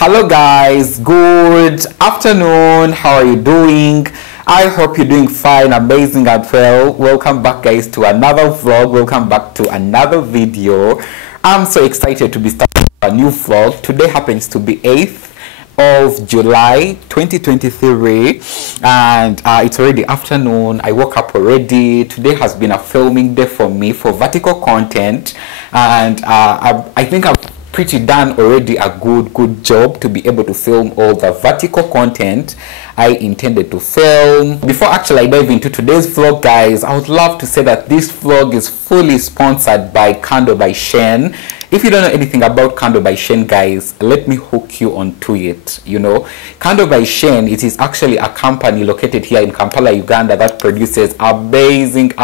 Hello guys, good afternoon. How are you doing? I hope you're doing fine, amazing and well. Welcome back guys to another vlog. Welcome back to another video. I'm so excited to be starting a new vlog. Today happens to be 8th of July 2023 and it's already afternoon. I woke up already. Today has been a filming day for me for vertical content, and I think I've pretty done already a good job to be able to film all the vertical content I intended to film. Before actually I dive into today's vlog guys, I would love to say that this vlog is fully sponsored by Kando by Shan. If you don't know anything about Kando by Shan guys, let me hook you onto it. You know, Kando by Shan, it is actually a company located here in Kampala, Uganda, that produces amazing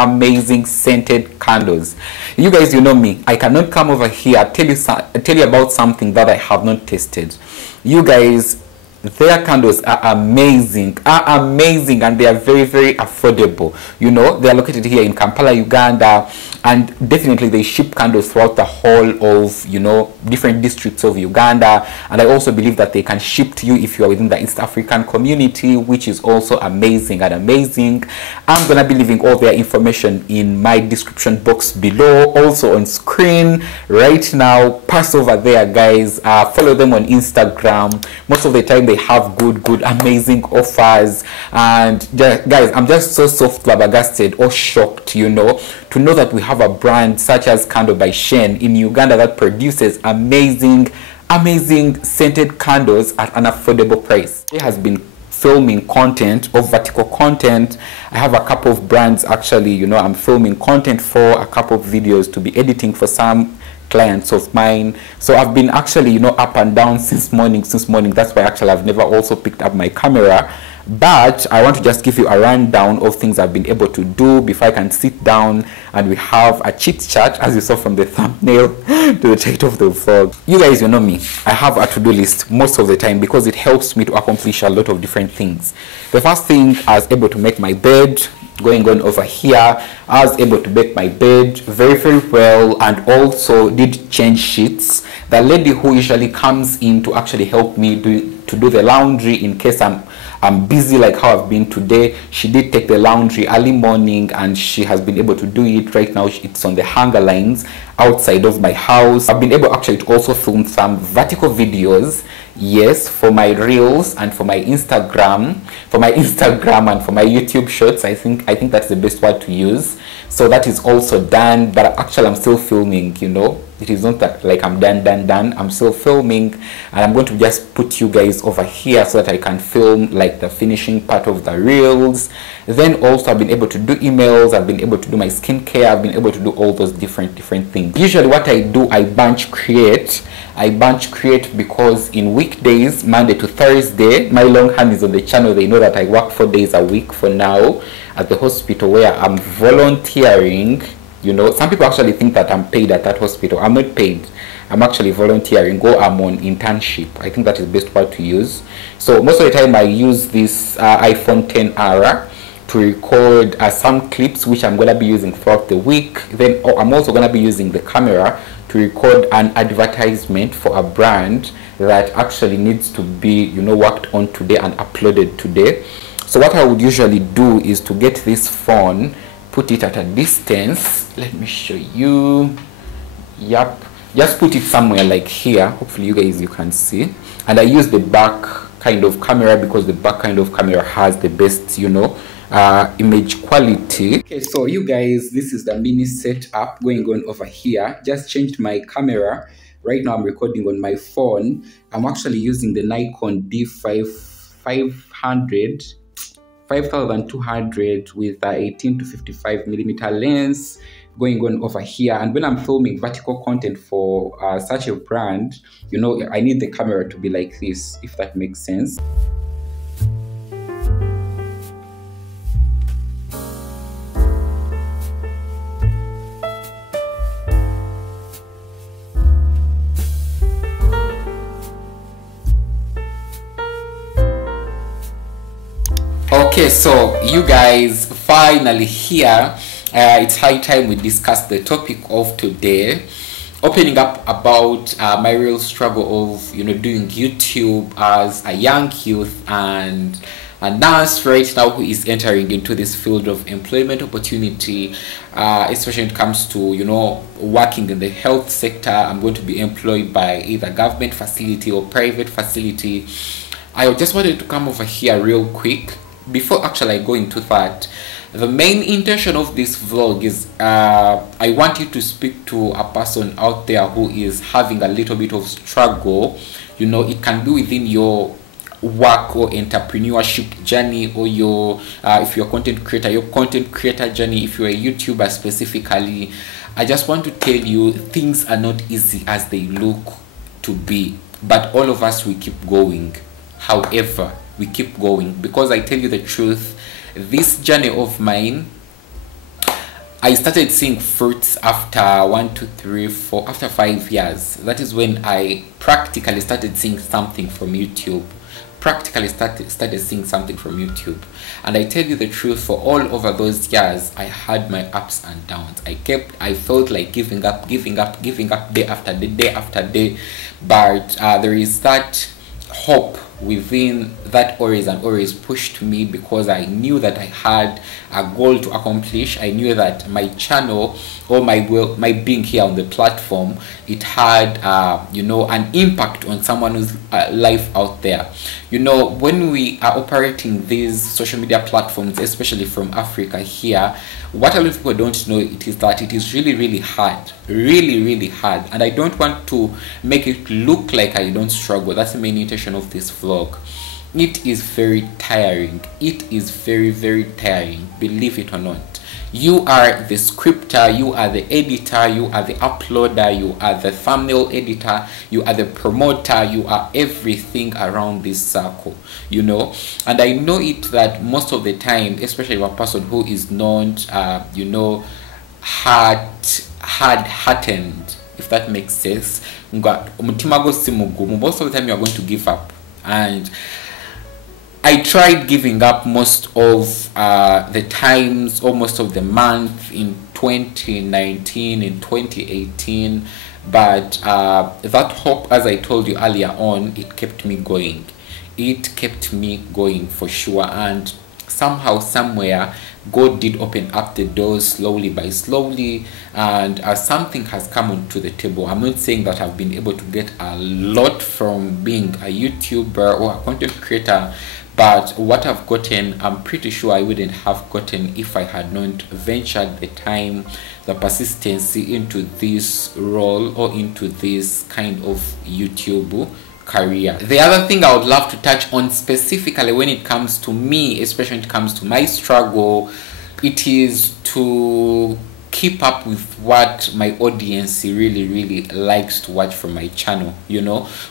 scented candles. You guys, you know me, I cannot come over here tell you about something that I have not tasted. You guys, their candles are amazing, and they are very affordable. You know, they are located here in Kampala, Uganda, and definitely they ship candles throughout the whole of, you know, different districts of Uganda. And I also believe that they can ship to you if you are within the East African community, which is also amazing. I'm gonna be leaving all their information in my description box below, also on screen right now. Pass over there guys, follow them on Instagram. Most of the time they have good amazing offers, and guys, I'm just so flabbergasted or shocked, you know, to know that we have a brand such as Kando by Shan in Uganda that produces amazing scented candles at an affordable price. It has been filming content of vertical content. I have a couple of brands actually, you know, I'm filming content for a couple of videos to be editing for some clients of mine. So I've been actually, you know, up and down since morning. That's why actually I've never also picked up my camera, but I want to just give you a rundown of things I've been able to do before I can sit down and we have a chit chat, as you saw from the thumbnail to the title of the vlog. You guys, you know me, I have a to-do list most of the time because it helps me to accomplish a lot of different things. The first thing, I was able to make my bed. Going on over here, I was able to make my bed very well, and also did change sheets. The lady who usually comes in to actually help me to do the laundry in case I'm busy like how I've been today, she did take the laundry early morning and she has been able to do it. Right now it's on the hanger lines outside of my house. I've been able actually to also film some vertical videos, yes, for my reels and for my Instagram and for my YouTube shorts. I think that's the best word to use. So that is also done, but actually I'm still filming, you know. It is not that like I'm done. I'm still filming, and I'm going to just put you guys over here so that I can film like the finishing part of the reels. Then also I've been able to do emails, I've been able to do my skincare, I've been able to do all those different things. Usually what I do, I bunch create because in weekdays, Monday to Thursday, my long hand is on the channel. They know that I work 4 days a week for now at the hospital where I'm volunteering. You know, some people actually think that I'm paid at that hospital. I'm not paid. I'm actually volunteering, or I'm on internship. I think that is the best word to use. So most of the time I use this iPhone XR to record some clips which I'm going to be using throughout the week. Then I'm also going to be using the camera to record an advertisement for a brand that actually needs to be, you know, worked on today and uploaded today. So what I would usually do is to get this phone, put it at a distance. Let me show you. Yep, just put it somewhere like here. Hopefully you guys, you can see. And I use the back kind of camera because the back kind of camera has the best, you know, image quality. Okay, so you guys, this is the mini setup going on over here. Just changed my camera. Right now I'm recording on my phone. I'm actually using the Nikon D5200 with a 18 to 55 millimeter lens going on over here. And when I'm filming vertical content for such a brand, you know, I need the camera to be like this, if that makes sense. Okay, so you guys, finally here, it's high time we discuss the topic of today. opening up about my real struggle of doing YouTube as a young youth and a nurse right now who is entering into this field of employment opportunity, especially when it comes to working in the health sector. I'm going to be employed by either government facility or private facility. I just wanted to come over here real quick before actually I go into that. The main intention of this vlog is I want you to speak to a person out there who is having a little bit of struggle. It can be within your work or entrepreneurship journey, or your if you're a content creator, your content creator journey. If you're a YouTuber specifically, I just want to tell you, things are not easy as they look to be, but all of us, we keep going. However, we keep going, because I tell you the truth, this journey of mine, I started seeing fruits after 5 years. That is when I practically started seeing something from YouTube. Started seeing something from YouTube. And I tell you the truth, for all over those years, I had my ups and downs. I felt like giving up day after day, but there is that hope within that always pushed me, because I knew that I had a goal to accomplish. I knew that my channel, or my being here on the platform, it had an impact on someone's life out there. When we are operating these social media platforms, especially from Africa here, what a lot of people don't know, it is that it is really hard, really hard. And I don't want to make it look like I don't struggle. That's the main intention of this vlog. It is very tiring. It is very tiring, believe it or not. You are the scripter, you are the editor, you are the uploader, you are the thumbnail editor, you are the promoter, you are everything around this circle, and I know it that most of the time, especially a person who is not hard-hearted, if that makes sense, most of the time you are going to give up. And I tried giving up most of the times, or most of the month in 2019, in 2018, but that hope, as I told you earlier on, it kept me going. It kept me going for sure. And somehow, somewhere, God did open up the doors slowly by slowly, and something has come onto the table. I'm not saying that I've been able to get a lot from being a YouTuber or a content creator, but what I've gotten, I'm pretty sure I wouldn't have gotten if I had not ventured the time, the persistency into this role, or into this kind of YouTube career. The other thing I would love to touch on specifically when it comes to me, especially when it comes to my struggle, it is to keep up with what my audience really likes to watch from my channel.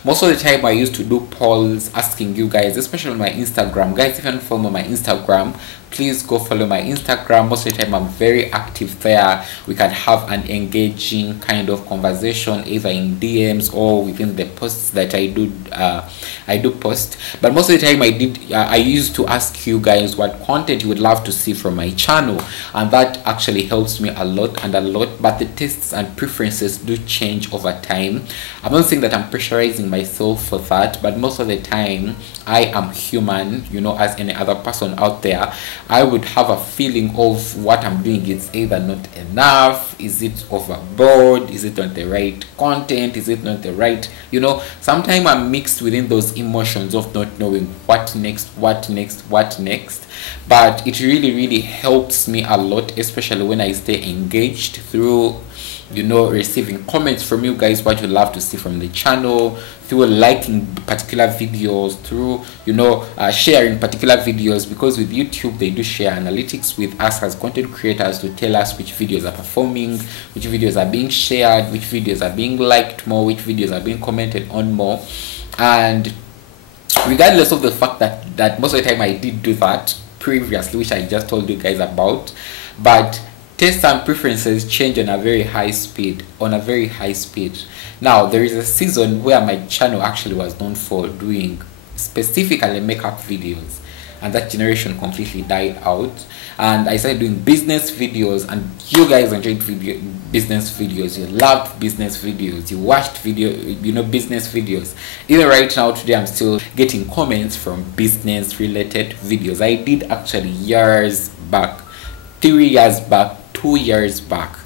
Most of the time I used to do polls asking you guys, especially on my Instagram. Guys, if you don't follow my Instagram, please go follow my Instagram. Most of the time I'm very active there. We can have an engaging kind of conversation, either in DMs or within the posts that I do post. But most of the time I used to ask you guys what content you would love to see from my channel, and that actually helps me a lot. But the tastes and preferences do change over time. I'm not saying that I'm pressurizing myself for that, but most of the time I am human, as any other person out there. I would have a feeling of what I'm doing is either not enough, is it overboard, is it not the right content, is it not the right, sometimes I'm mixed within those emotions of not knowing what next. But it really helps me a lot, especially when I stay engaged through receiving comments from you guys, what you love to see from the channel, through liking particular videos, through sharing particular videos, because with YouTube they do share analytics with us as content creators to tell us which videos are performing, which videos are being shared, which videos are being liked more, which videos are being commented on more. And regardless of the fact that most of the time I did do that previously, which I just told you guys about, but tastes and preferences change on a very high speed. Now there is a season where my channel actually was known for doing specifically makeup videos. and that generation completely died out. And I started doing business videos, and you guys enjoyed business videos. You loved business videos. You watched business videos. Even right now, today, I'm still getting comments from business related videos. I did actually years back, 3 years back, 2 years back,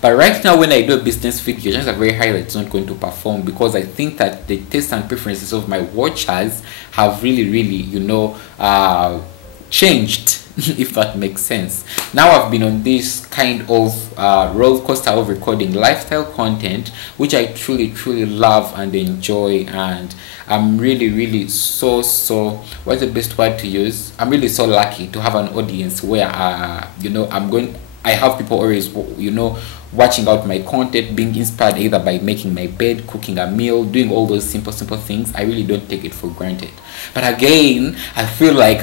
but right now when I do a business video, chances are very high that it's not going to perform, because I think that the tastes and preferences of my watchers have really changed, if that makes sense. Now I've been on this kind of roller coaster of recording lifestyle content, which I truly love and enjoy, and I'm really so, what's the best word to use? I'm really so lucky to have an audience where I have people always watching out my content, being inspired either by making my bed, cooking a meal, doing all those simple things. I really don't take it for granted. But again, I feel like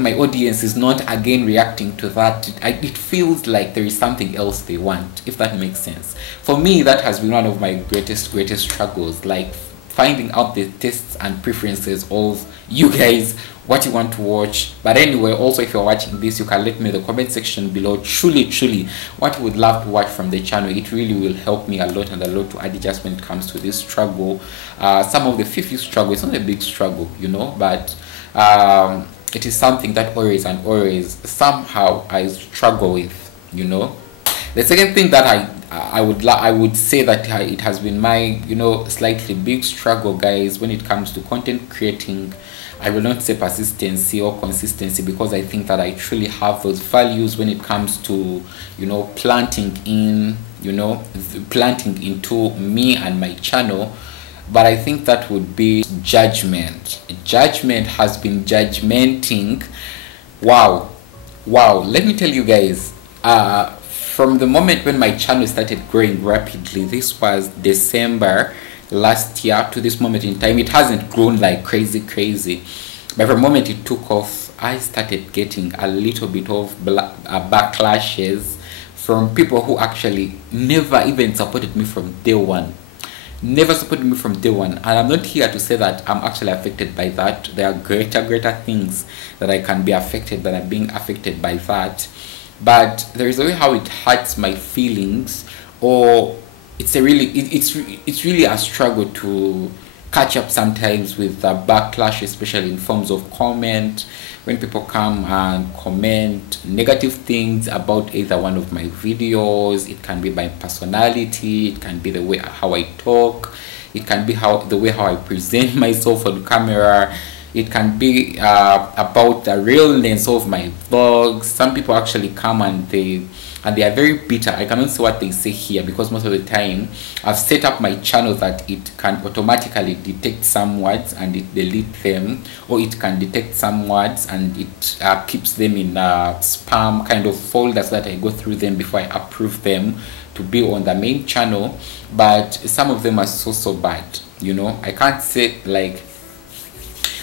my audience is not again reacting to that. It feels like there is something else they want, if that makes sense. For me, that has been one of my greatest struggles, like finding out the tastes and preferences of you guys, what you want to watch. But anyway, also if you're watching this, you can let me in the comment section below truly what you would love to watch from the channel. It really will help me a lot and a lot to adjust when it comes to this struggle. Some of the few struggle, it's not a big struggle, but it is something that always somehow I struggle with. The second thing that I would say that it has been my slightly big struggle, guys, when it comes to content creating. I will not say persistency or consistency, because I think that I truly have those values when it comes to planting into me and my channel. But I think that would be judgment. Judgment has been judgmenting. Wow, let me tell you guys, from the moment when my channel started growing rapidly, this was December last year, to this moment in time, it hasn't grown like crazy, but from the moment it took off, I started getting a little bit of backlashes from people who actually never even supported me from day one. And I'm not here to say that I'm actually affected by that. There are greater things that I can be affected, that are being affected by that. But there is a way how it hurts my feelings, or it's really a struggle to catch up sometimes with the backlash, especially in forms of comment, when people come and comment negative things about either one of my videos. It can be my personality, it can be the way how I talk, it can be the way how I present myself on camera, it can be about the realness of my vlogs. Some people actually come and they are very bitter. I cannot say what they say here, because most of the time I've set up my channel that it can automatically detect some words and it delete them, or it can detect some words and it keeps them in a spam kind of folder, so that I go through them before I approve them to be on the main channel. But some of them are so bad, I can't say, like,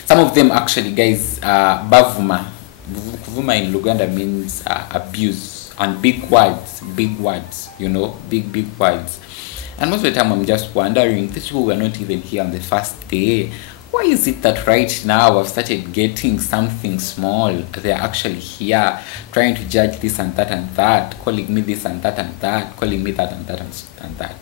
some of them actually, guys, bavuma in Uganda means abuse, and big words, big words. And most of the time I'm just wondering, these people were not even here on the first day. Why is it that right now I've started getting something small, they're actually here trying to judge this and that, calling me this and that, calling me that and that.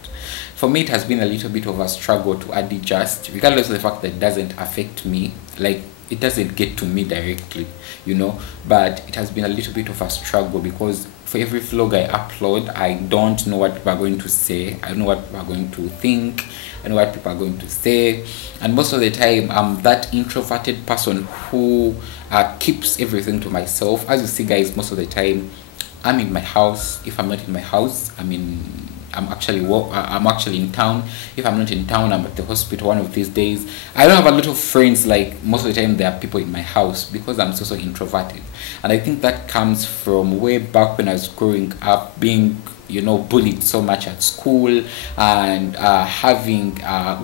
For me, it has been a little bit of a struggle to adjust, regardless of the fact that it doesn't affect me, like it doesn't get to me directly, but it has been a little bit of a struggle, because for every vlog I upload, I don't know what people are going to say, I don't know what people are going to think, I know what people are going to say. And most of the time, I'm that introverted person who keeps everything to myself. As you see, guys, most of the time I'm in my house. If I'm not in my house, I'm actually in town. If I'm not in town, I'm at the hospital one of these days. I don't have a lot of friends. Like, most of the time there are people in my house, because I'm so introverted. And I think that comes from way back when I was growing up, being bullied so much at school, and having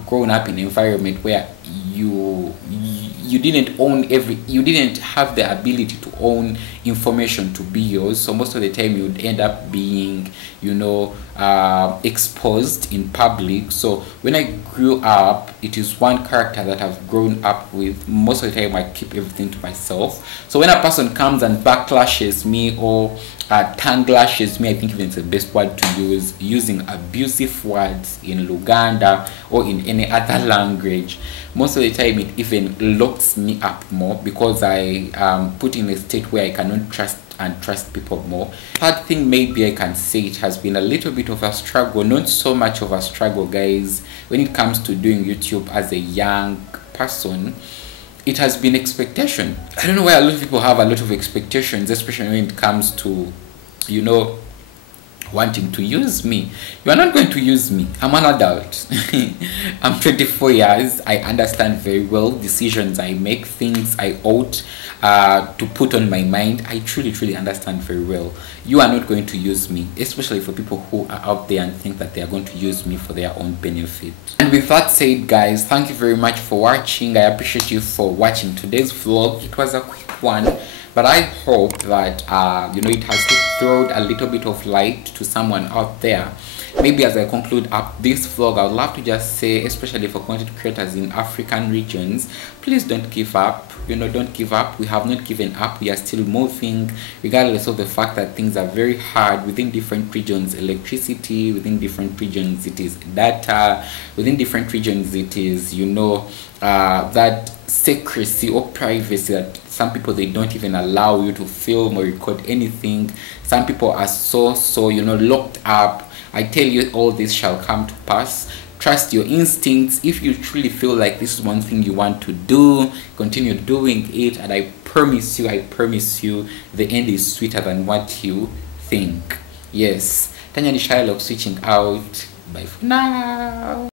grown up in an environment where you didn't have the ability to own information to be yours. So most of the time you'd end up being, you know, exposed in public. So when I grew up, it is one character that I've grown up with. Most of the time I keep everything to myself. So when a person comes and backlashes me or tanglashes me, I think even it's the best word to use, using abusive words in Uganda or in any other language, most of the time it even locks me up more, because I am put in a state where I cannot trust people more. Third thing, maybe I can say it has been a little bit of a struggle, not so much of a struggle, guys, when it comes to doing YouTube as a young person. It has been expectation. I don't know why a lot of people have a lot of expectations, especially when it comes to, you know, wanting to use me. You are not going to use me. I'm an adult. I'm 24 years. I understand very well decisions I make, things I ought to put on my mind. I truly understand very well. You are not going to use me, especially for people who are out there and think that they are going to use me for their own benefit. And with that said, guys, thank you very much for watching. I appreciate you for watching today's vlog. It was a quick one, but I hope that you know, it has thrown a little bit of light to someone out there. Maybe as I conclude up this vlog, I would love to just say, especially for content creators in African regions, please don't give up. You know, don't give up. We have not given up. We are still moving, regardless of the fact that things are very hard within different regions. Electricity, within different regions it is data, within different regions it is, you know, that secrecy or privacy that some people, they don't even allow you to film or record anything. Some people are so you know, locked up. I tell you, all this shall come to pass. Trust your instincts. If you truly feel like this is one thing you want to do, continue doing it, and I promise you, the end is sweeter than what you think. Yes, tanyanishailoc switching out. Bye for now.